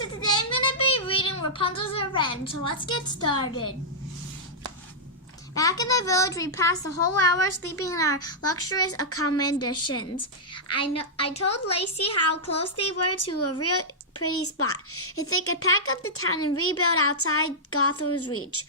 so today I'm going to be reading Rapunzel's Revenge, so let's get started. Back in the village, we passed the whole hour sleeping in our luxurious accommodations. I told Lacey how close they were to a real pretty spot. If they could pack up the town and rebuild outside Gothel's reach,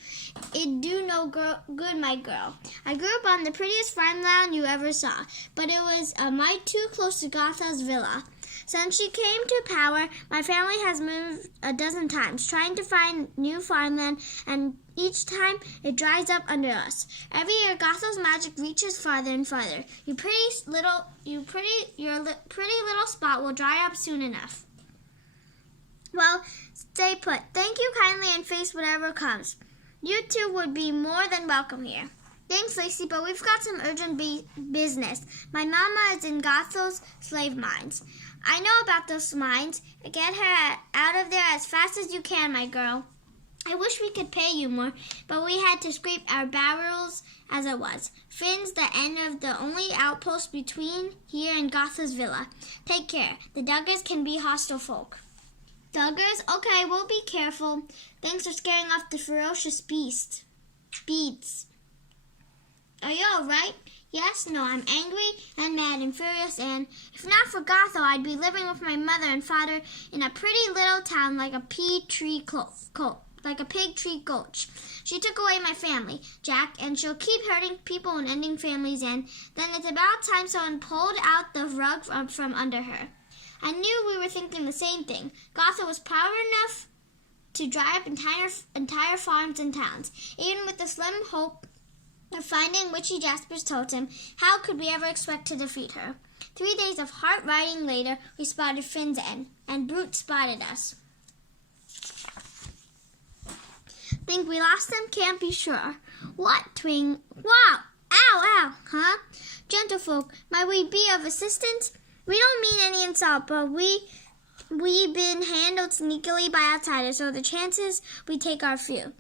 it'd do no good, my girl. I grew up on the prettiest farmland you ever saw, but it was a mite too close to Gothel's villa. Since she came to power, my family has moved a dozen times, trying to find new farmland, and each time it dries up under us. Every year, Gothel's magic reaches farther and farther. Your pretty little spot will dry up soon enough. Well, stay put. Thank you kindly and face whatever comes. You two would be more than welcome here. Thanks, Lacey, but we've got some urgent business. My mama is in Gothel's slave mines. I know about those mines. Get her out of there as fast as you can, my girl. I wish we could pay you more, but we had to scrape our barrels as it was. Finn's the end of the only outpost between here and Gothel's villa. Take care. The Duggars can be hostile folk. Duggars? Okay, we'll be careful. Thanks for scaring off the ferocious beasts. Are you all right? Yes, no, I'm angry and mad and furious, and if not for Gothel, I'd be living with my mother and father in a pretty little town like a pig tree gulch. She took away my family, Jack, and she'll keep hurting people and ending families, and then it's about time someone pulled out the rug from under her. I knew we were thinking the same thing. Gothel was power enough to dry up entire farms and towns, even with the slim hope of finding Witchy Jasper's totem. How could we ever expect to defeat her? 3 days of hard riding later, we spotted Finn's end, and Brute spotted us. Think we lost them? Can't be sure. What, Twing? Wow! Ow! Huh? Gentlefolk, might we be of assistance? We don't mean any insult, but we've been handled sneakily by outsiders, so the chances we take are few.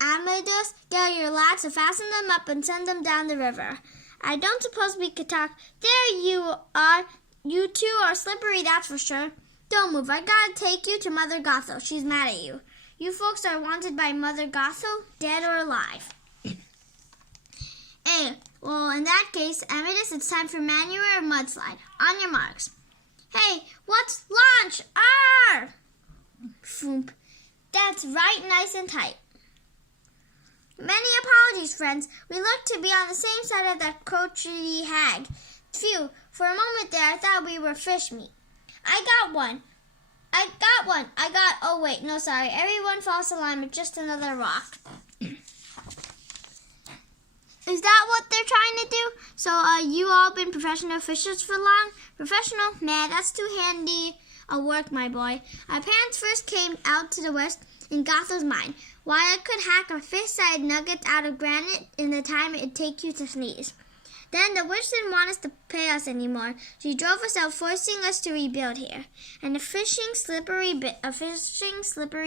Amadeus, get your lads to fasten them up and send them down the river. I don't suppose we could talk. There you are. You two are slippery, that's for sure. Don't move. I gotta take you to Mother Gothel. She's mad at you. You folks are wanted by Mother Gothel, dead or alive. Well, in that case, Amadeus, it's time for manure or mudslide. On your marks. Hey, what's launch? Arr! Foomp. That's right, nice and tight. Many apologies, friends. We look to be on the same side of that crotchety hag. Phew, for a moment there I thought we were fish meat. I got one. Oh wait, no, sorry. Everyone false alarm, it's just another rock. Is that what they're trying to do? So, you all been professional fishers for long? Professional? Nah, that's too handy a work, my boy. Our parents first came out to the west in Gothel's mine. Why, I could hack a fish-sized nugget out of granite in the time it'd take you to sneeze. Then the witch didn't want us to pay us anymore. She drove us out, forcing us to rebuild here. And a fishing slippery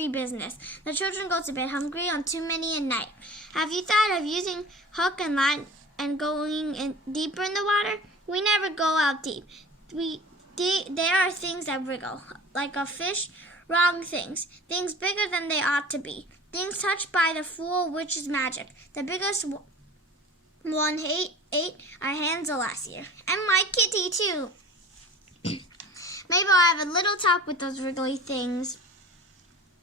business. The children go to bed hungry on too many a night. Have you thought of using hook and line and going in deeper in the water? We never go out deep. There are things that wriggle, like a fish. Wrong things bigger than they ought to be. Things touched by the fool witch's magic. The biggest one ate our Hansel last year. And my kitty, too. Maybe I'll have a little talk with those wriggly things.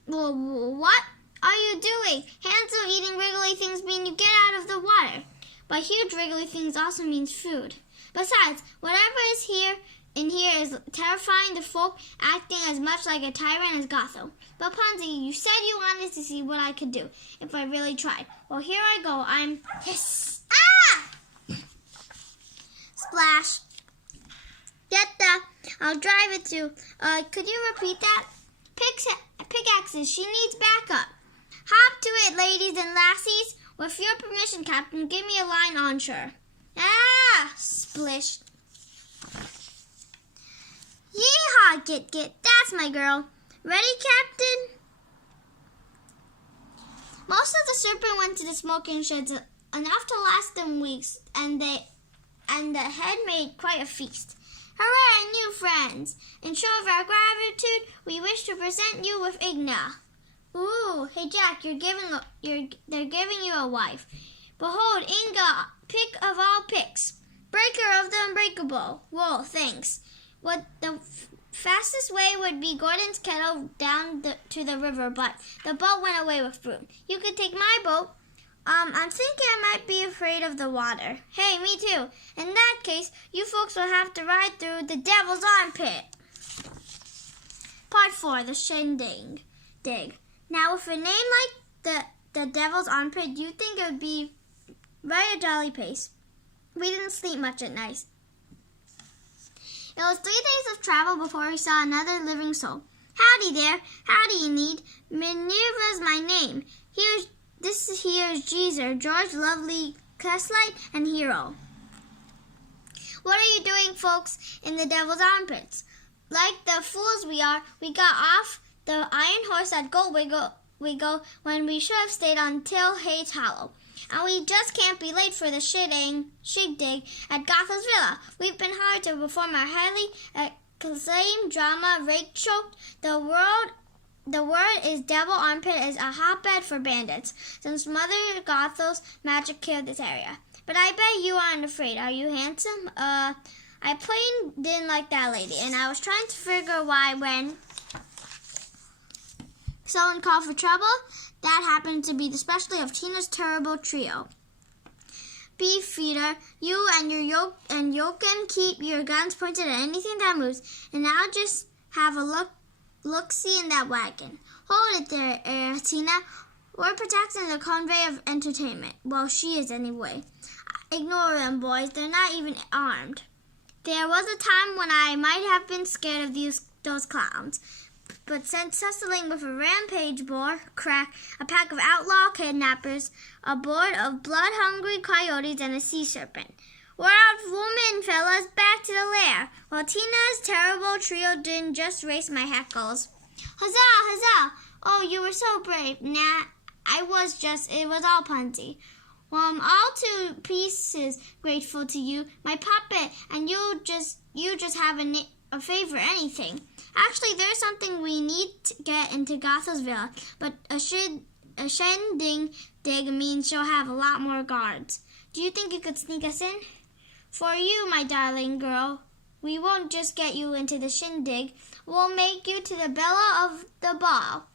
Well, what are you doing? Hansel eating wriggly things mean you get out of the water. But huge wriggly things also means food. Besides, whatever is here is terrifying the folk, acting as much like a tyrant as Gothel. But Punzi, you said you wanted to see what I could do if I really tried. Well, here I go. Yes! Ah! Splash. I'll drive it to. Could you repeat that? Pickaxes. She needs backup. Hop to it, ladies and lassies. With your permission, Captain, give me a line onshore. Ah! Splish. Yeehaw, Git. That's my girl. Ready, Captain? Most of the serpent went to the smoking sheds, enough to last them weeks, and the head made quite a feast. Hooray, new friends! In show of our gratitude, we wish to present you with Igna. Ooh, hey Jack, they're giving you a wife. Behold, Inga, pick of all picks, breaker of the unbreakable. Whoa, thanks. What the fastest way would be Gordon's kettle down to the river, but the boat went away with Broom. You could take my boat. I'm thinking I might be afraid of the water. Hey, me too. In that case, you folks will have to ride through the Devil's Armpit. Part 4, the Shindig. Now, with a name like the Devil's Armpit, you'd think it would be right a jolly place. We didn't sleep much at night. It was 3 days of travel before we saw another living soul. Howdy there. Howdy, you need. Minerva's my name. This here is Jeezer, George Lovely, Custlight, and Hero. What are you doing, folks, in the Devil's Armpits? Like the fools we are, we got off the iron horse at Go Wiggle when we should have stayed until Hayes Hollow. And we just can't be late for the shindig at Gothel's Villa. We've been hired to perform our highly acclaimed drama, Rake Choked. The word is Devil Armpit is a hotbed for bandits, since Mother Gothel's magic killed this area. But I bet you aren't afraid. Are you handsome? I plain didn't like that lady, and I was trying to figure why when someone called for trouble, that happened to be the specialty of Tina's terrible trio. Beef feeder, you and your yoken keep your guns pointed at anything that moves, and I'll just have a look-see in that wagon. Hold it there, Tina. We're protecting the convey of entertainment. Well, she is anyway. Ignore them, boys. They're not even armed. There was a time when I might have been scared of those clowns. But since tussling with a rampage boar, Crack, a pack of outlaw kidnappers, a board of blood-hungry coyotes, and a sea serpent. We're out, women, fellas, back to the lair. While Tina's terrible trio didn't just race my hackles. Huzzah, huzzah! Oh, you were so brave. Nah, it was all punsy. Well, I'm all to pieces grateful to you, my puppet, and you just have a favor, anything. Actually, there's something we need to get into Gothel's Villa, but a shindig means she'll have a lot more guards. Do you think you could sneak us in? For you, my darling girl, we won't just get you into the shindig, we'll make you to the bella of the ball.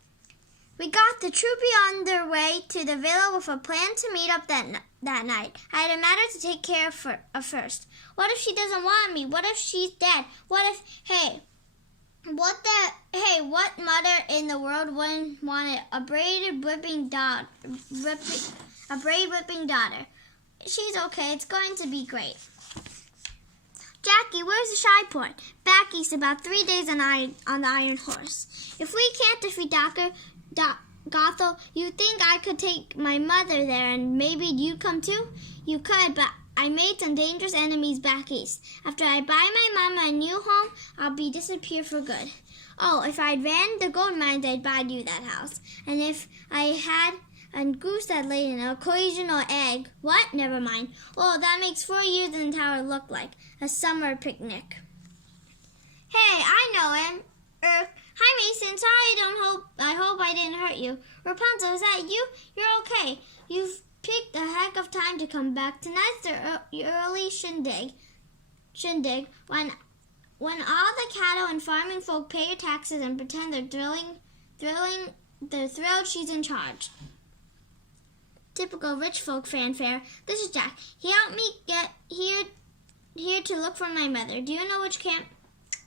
We got the troopy on their way to the villa with a plan to meet up that night. I had a matter to take care of first. What if she doesn't want me? What if she's dead? What mother in the world wouldn't want a braid whipping daughter? She's okay. It's going to be great. Jackie, where's the shy port? Back east, about 3 days on the iron horse. If we can't defeat Gothel, you think I could take my mother there and maybe you come too? You could, but I made some dangerous enemies back east. After I buy my mama a new home, I'll be disappear for good. Oh, if I'd ran the gold mines, I'd buy you that house. And if I had a goose that laid an occasional egg. What? Never mind. Oh, that makes 4 years in the tower look like a summer picnic. Hey, I know him. Hi, Mason. Sorry, I hope I didn't hurt you. Rapunzel, is that you? You're okay. You've picked a heck of time to come back. Tonight's the early shindig. When all the cattle and farming folk pay your taxes and pretend they're thrilled she's in charge. Typical rich folk fanfare. This is Jack. He helped me get here to look for my mother. Do you know which camp?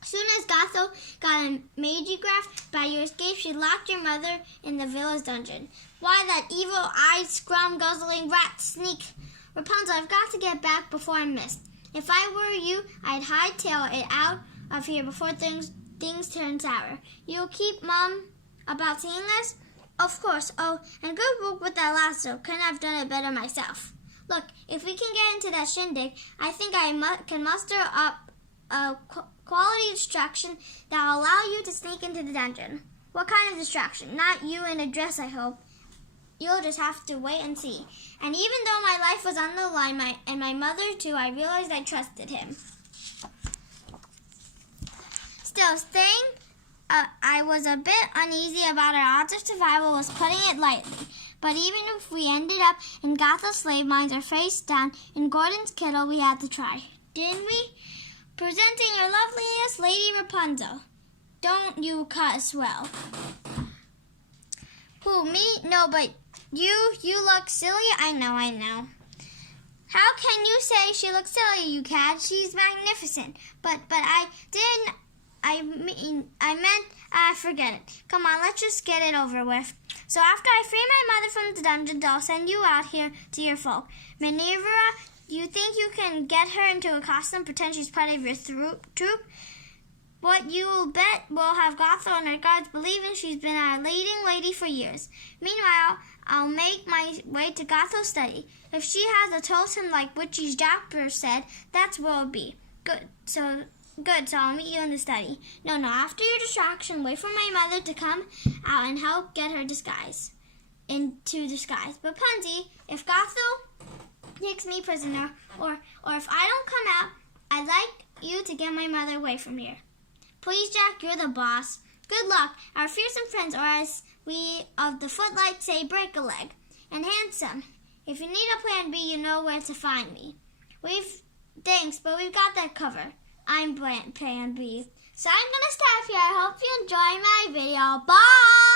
Soon as Gothel got a magigraph by your escape, she locked your mother in the villa's dungeon. Why, that evil-eyed, scrum-guzzling rat sneak! Rapunzel, I've got to get back before I'm missed. If I were you, I'd hightail it out of here before things turn sour. You'll keep Mom about seeing this? Of course. Oh, and good work with that lasso. Couldn't have done it better myself. Look, if we can get into that shindig, I think I can muster up a quality distraction that will allow you to sneak into the dungeon. What kind of distraction? Not you in a dress, I hope. You'll just have to wait and see. And even though my life was on the line, and my mother too, I realized I trusted him. Still, staying I was a bit uneasy about our odds of survival, was putting it lightly. But even if we ended up in Gothel's slave mines or face down in Gordon's kittle, we had to try. Didn't we? Presenting our loveliest Lady Rapunzel. Don't you cuss well. Who, me? No, but you look silly. I know. How can you say she looks silly, you cat? She's magnificent. But I didn't. Forget it. Come on, let's just get it over with. So after I free my mother from the dungeon, I'll send you out here to your folk. Minerva, you think you can get her into a costume, pretend she's part of your troop? What you'll bet will have Gothel and her guards believing she's been our leading lady for years. Meanwhile, I'll make my way to Gothel's study. If she has a totem like Witchy's Jasper said, that's where it'll be. Good, so I'll meet you in the study. No, after your distraction, wait for my mother to come out and help get her into disguise. But Pansy, if Gothel takes me prisoner, or if I don't come out, I'd like you to get my mother away from here. Please, Jack, you're the boss. Good luck. Our fearsome friends, or as we of the Footlights say, break a leg. And handsome. If you need a plan B, you know where to find me. Thanks, but we've got that covered. I'm plan B. So I'm going to stop here. I hope you enjoy my video. Bye!